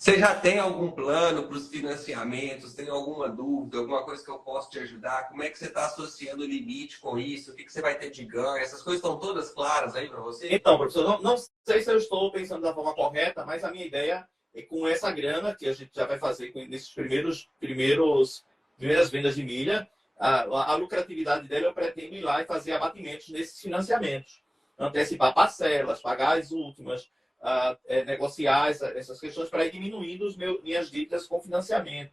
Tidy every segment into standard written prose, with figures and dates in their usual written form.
Você já tem algum plano para os financiamentos? Tem alguma dúvida, alguma coisa que eu posso te ajudar? Como é que você está associando o limite com isso? O que você vai ter de ganho? Essas coisas estão todas claras aí para você? Então, professor, não sei se eu estou pensando da forma correta, mas a minha ideia é com essa grana que a gente já vai fazer nesses primeiras vendas de milha, a lucratividade dela eu pretendo ir lá e fazer abatimentos nesses financiamentos. Antecipar parcelas, pagar as últimas, negociar essas questões para ir diminuindo minhas dívidas com financiamento.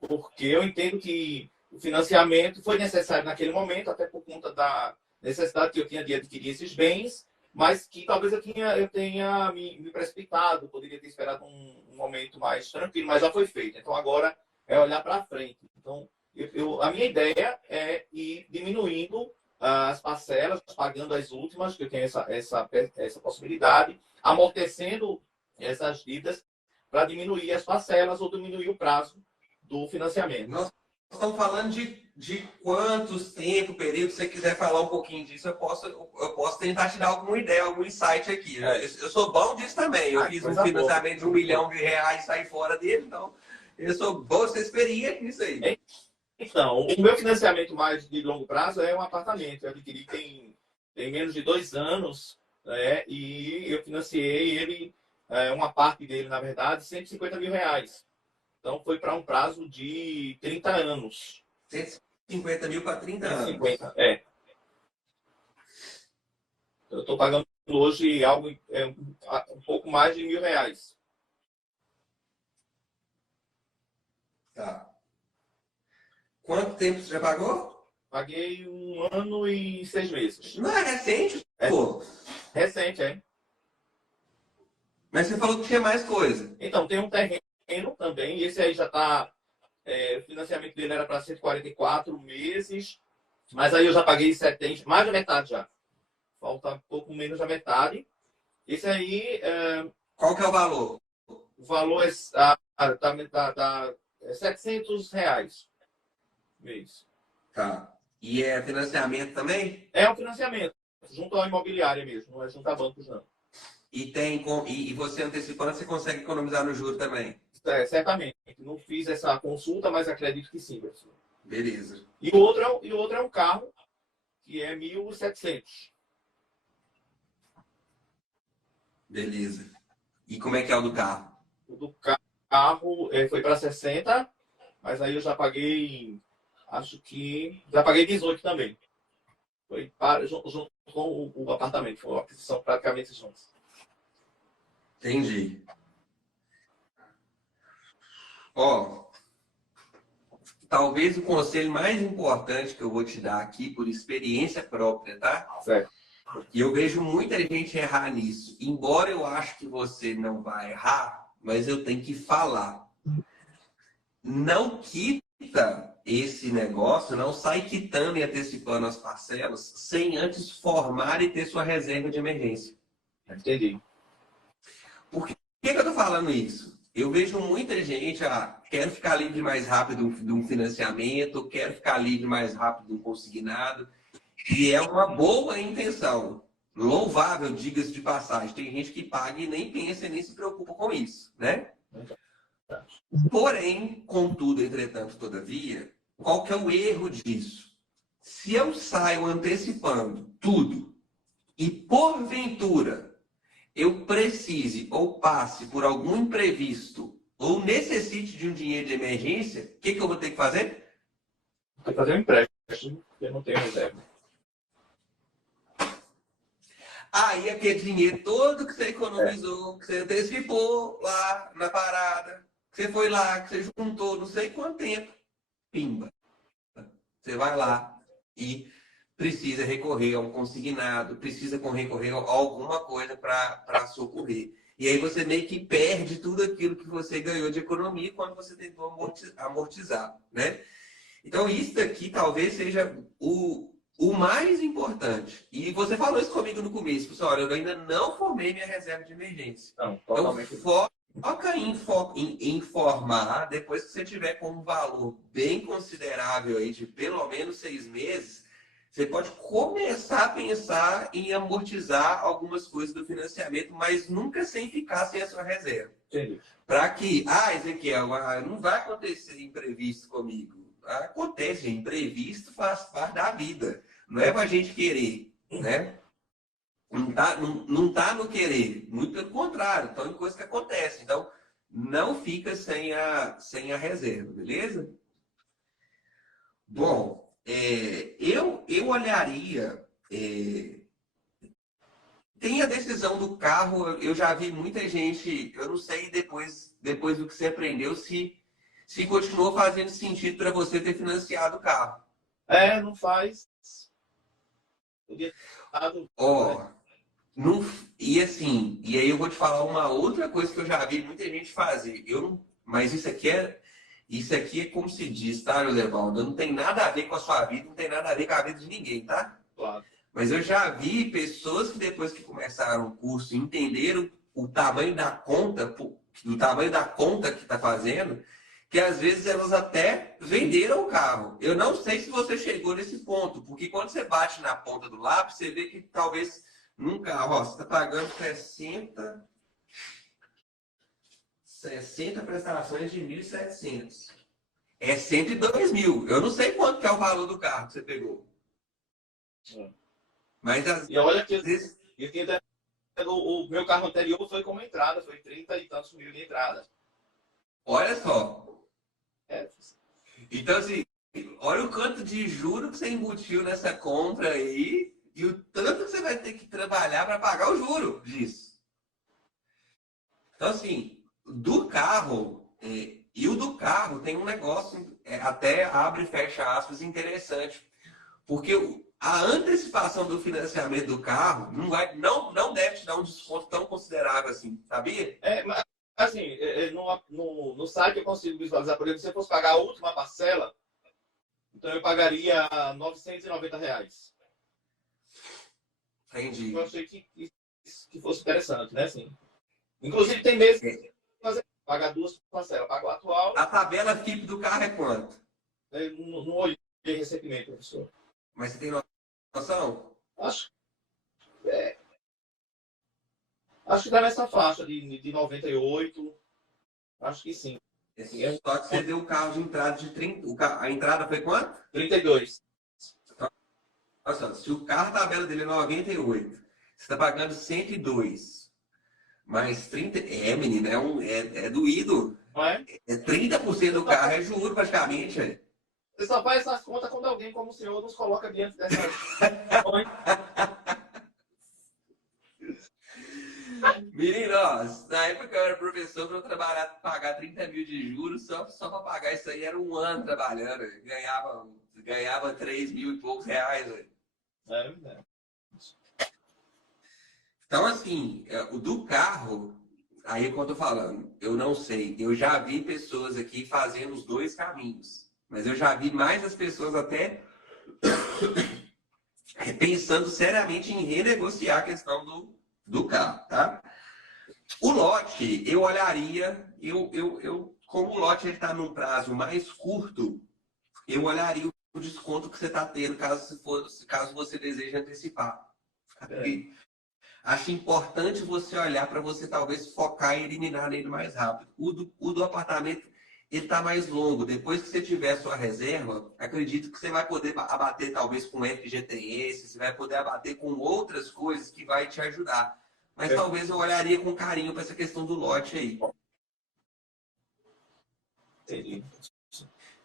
Porque eu entendo que o financiamento foi necessário naquele momento, até por conta da necessidade que eu tinha de adquirir esses bens, mas que talvez eu tenha me precipitado, poderia ter esperado um momento mais tranquilo, mas já foi feito. Então agora é olhar para frente. Então a minha ideia é ir diminuindo as parcelas, pagando as últimas, que eu tenho essa possibilidade, amortecendo essas dívidas para diminuir as parcelas ou diminuir o prazo do financiamento. Nós estamos falando de quantos tempo, período, se você quiser falar um pouquinho disso, eu posso tentar te dar alguma ideia, algum insight aqui. Eu sou bom disso também. Eu fiz um financiamento de R$1 milhão e saí fora dele, então eu sou bom, você experiente nisso aí. Então, o meu financiamento mais de longo prazo é um apartamento. Eu adquiri tem menos de 2 anos, né? E eu financiei ele, uma parte dele, na verdade, R$150 mil. Então, foi para um prazo de 30 anos. 150 mil para 30 anos? 150, é. Eu estou pagando hoje um pouco mais de R$1.000. Tá. Quanto tempo você já pagou? Paguei 1 ano e 6 meses. Não é recente, pô? Recente, é. Mas você falou que tinha mais coisa. Então, tem um terreno também, e esse aí já está... o financiamento dele era para 144 meses, mas aí eu já paguei 70, mais da metade já. Falta um pouco menos da metade. Esse aí... Qual que é o valor? O valor é R$700 mês. Tá. E é financiamento também? É um financiamento, junto à imobiliária mesmo, não é junto a bancos, não. E você antecipando, você consegue economizar no juro também? Certamente. Não fiz essa consulta, mas acredito que sim, professor. Beleza. E o outro é um carro, que é 1.700. Beleza. E como é que é o do carro? O do carro foi para 60, mas aí eu já paguei, acho que já paguei 18 também. Foi junto com o apartamento, foi uma aquisição praticamente juntos. Entendi. Ó, talvez o conselho mais importante que eu vou te dar aqui, por experiência própria, tá? Certo. E eu vejo muita gente errar nisso. Embora eu acho que você não vai errar, mas eu tenho que falar. Não quita esse negócio, não sai quitando e antecipando as parcelas sem antes formar e ter sua reserva de emergência. Entendi. Por que eu tô falando isso? Eu vejo muita gente, quero ficar livre mais rápido de um financiamento, quero ficar livre mais rápido de um consignado. E é uma boa intenção. Louvável, diga-se de passagem. Tem gente que paga e nem pensa, nem se preocupa com isso, né? Porém, contudo, entretanto, todavia, qual que é o erro disso? Se eu saio antecipando tudo e, porventura, eu precise ou passe por algum imprevisto ou necessite de um dinheiro de emergência, o que eu vou ter que fazer? Vou ter que fazer um empréstimo, porque eu não tenho reserva. Aí aquele dinheiro todo que você economizou, que você antecipou lá na parada, que você foi lá, que você juntou não sei quanto tempo, pimba. Você vai lá e precisa recorrer a um consignado, precisa recorrer a alguma coisa para socorrer. E aí você meio que perde tudo aquilo que você ganhou de economia quando você tentou amortizar, né? Então isso daqui talvez seja o mais importante. E você falou isso comigo no começo, pessoal, eu ainda não formei minha reserva de emergência. Não, totalmente. Então, foca em formar, depois que você tiver com um valor bem considerável aí de pelo menos 6 meses, você pode começar a pensar em amortizar algumas coisas do financiamento, mas nunca sem ficar sem a sua reserva. Entendi. Para que, Ezequiel, não vai acontecer imprevisto comigo. Acontece, imprevisto faz parte da vida. Não é para a gente querer, né? Não tá no querer. Muito pelo contrário. Então, é coisa que acontece. Então, não fica sem a reserva, beleza? Bom, eu olharia. Tem a decisão do carro, eu já vi muita gente, eu não sei depois do que você aprendeu, se continuou fazendo sentido para você ter financiado o carro. Não faz. Podia ter dado, Ó, não, e assim, e aí eu vou te falar uma outra coisa que eu já vi muita gente fazer. Mas isso aqui é como se diz, tá, Josevaldo? Não tem nada a ver com a sua vida, não tem nada a ver com a vida de ninguém, tá? claro. Mas eu já vi pessoas que depois que começaram o curso entenderam o tamanho da conta, do tamanho da conta que está fazendo, que às vezes elas até venderam o carro. Eu não sei se você chegou nesse ponto, porque quando você bate na ponta do lápis, você vê que talvez num carro, ó, você está pagando 60 prestações de 1.700. É 102 mil. Eu não sei quanto que é o valor do carro que você pegou. Mas às E olha que vezes o meu carro anterior foi como entrada, foi 30 e tantos mil de entrada. olha só. É, Então, assim, olha o quanto de juro que você embutiu nessa compra aí e o tanto que você vai ter que trabalhar para pagar o juro disso. Então, assim, do carro, e o do carro tem um negócio, até abre e fecha aspas, interessante. Porque a antecipação do financiamento do carro não deve te dar um desconto tão considerável assim, sabia? mas, assim, no site eu consigo visualizar, por exemplo, se eu fosse pagar a última parcela, então eu pagaria R$ 990. Entendi. Eu achei que fosse interessante, né? Assim, inclusive tem meses que fazer, pagar duas parcelas. Pago o atual, A tabela FIP do carro é quanto? não olhei recentemente, professor. Mas você tem noção? Acho, acho que está nessa faixa de 98. Acho que sim. Só que você deu o carro de entrada de 30. A entrada foi quanto? 32. Olha só, se o carro, a tabela dele é 98, você está pagando 102. Mais 30. Menino, é doído. Não é? 30% do carro é juro praticamente. Velho. Você só faz essas contas quando alguém como o senhor nos coloca diante dessas. Menino, ó, na época que eu era professor, para eu trabalhar, pagar 30 mil de juros, só para pagar isso aí era um ano trabalhando. Véio. Ganhava 3 mil e poucos reais. Véio. Então, assim, o do carro, aí é o que eu tô falando, eu não sei. Eu já vi pessoas aqui fazendo os dois caminhos. Mas eu já vi mais as pessoas até pensando seriamente em renegociar a questão do carro, tá? O lote, eu olharia, como o lote está num prazo mais curto, eu olharia o desconto que você está tendo caso você deseje antecipar. Acho importante você olhar para você talvez focar e eliminar ele mais rápido. O do apartamento, ele está mais longo. Depois que você tiver a sua reserva, acredito que você vai poder abater talvez com FGTS, você vai poder abater com outras coisas que vai te ajudar. Mas talvez eu olharia com carinho para essa questão do lote aí. Entendi.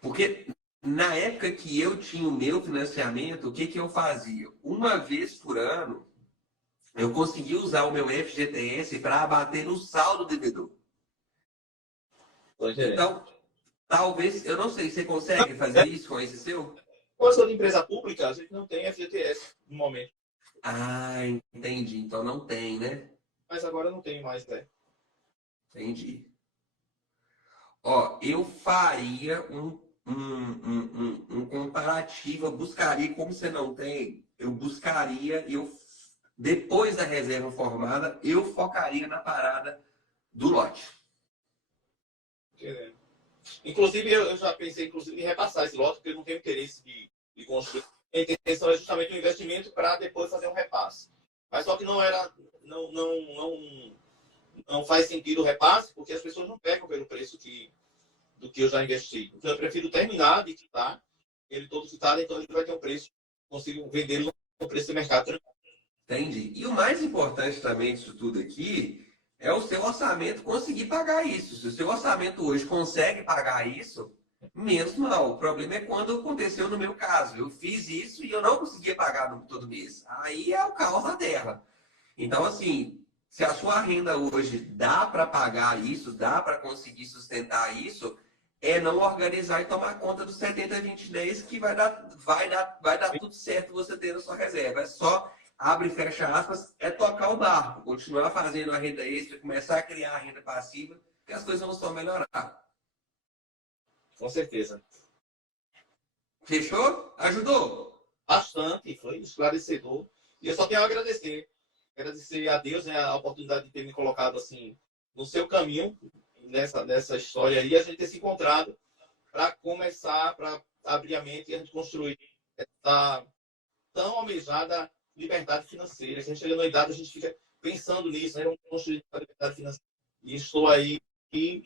Porque na época que eu tinha o meu financiamento, o que eu fazia? Uma vez por ano, eu consegui usar o meu FGTS para abater no saldo devedor. Então, talvez, eu não sei, você consegue fazer isso com esse seu? Quando eu sou de empresa pública, a gente não tem FGTS no momento. Ah, entendi. Então não tem, né? Mas agora não tem mais, né? Entendi. Ó, eu faria um comparativo, eu buscaria, como você não tem, eu buscaria, depois da reserva formada, eu focaria na parada do lote. Entendendo. Inclusive, eu já pensei em repassar esse lote, porque eu não tenho interesse de construir. A intenção é justamente um investimento para depois fazer um repasse. Mas só que não era. não faz sentido o repasse, porque as pessoas não pegam pelo preço do que eu já investi. Então, eu prefiro terminar de quitar, ele todo quitado, então ele vai ter um preço, consigo vender no preço de mercado. Entendi. E o mais importante também disso tudo aqui é o seu orçamento conseguir pagar isso. Se o seu orçamento hoje consegue pagar isso, menos mal. O problema é quando aconteceu no meu caso. Eu fiz isso e eu não conseguia pagar todo mês. Aí é o caos na terra. Então, assim, se a sua renda hoje dá para pagar isso, dá para conseguir sustentar isso, é não organizar e tomar conta dos 70, 20, 10 que vai dar tudo certo você ter a sua reserva. É só, abre e fecha aspas, é tocar o barco, continuar fazendo a renda extra, começar a criar a renda passiva, que as coisas vão só melhorar. Com certeza. Fechou? Ajudou? Bastante, foi esclarecedor. E eu só tenho a agradecer. Agradecer a Deus, né, a oportunidade de ter me colocado assim no seu caminho, nessa história aí, a gente ter se encontrado para começar, para abrir a mente e a gente construir essa tão almejada liberdade financeira. Que a gente chega na idade, a gente fica pensando nisso, né? Vamos construir a liberdade financeira. E estou aí e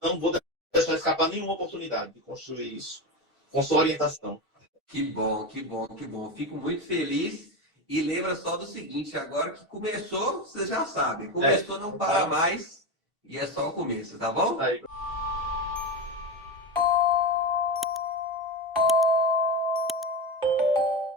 não vou deixar escapar nenhuma oportunidade de construir isso com sua orientação. Que bom, que bom, que bom. Fico muito feliz. E lembra só do seguinte, agora que começou, você já sabe. Começou, não para mais. E é só o começo, tá bom? Aí.